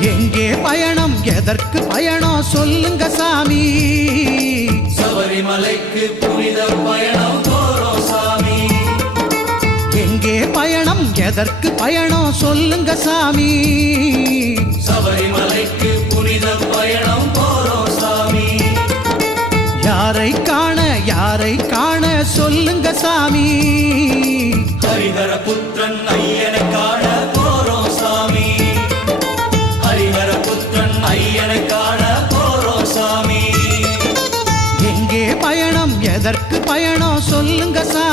எங்கே பயணம் எதற்கு பயணம் சொல்லுங்க சாமி. சபரிமலைக்கு புனித பயணம் போறோம் சாமி. எங்கே பயணம் எதற்கு பயணம் சொல்லுங்க சாமி. சபரிமலைக்கு புனித பயணம் போறோம் சாமி. யாரை காண சொல்லுங்க சாமி. ஹரிஹர புத்திரன் ஐயனை காண போறோம் சாமி. ஹரிஹர புத்திரன் ஐயனை காண போறோம் சாமி. எங்கே பயணம் எதற்கு பயணம் சொல்லுங்க சாமி.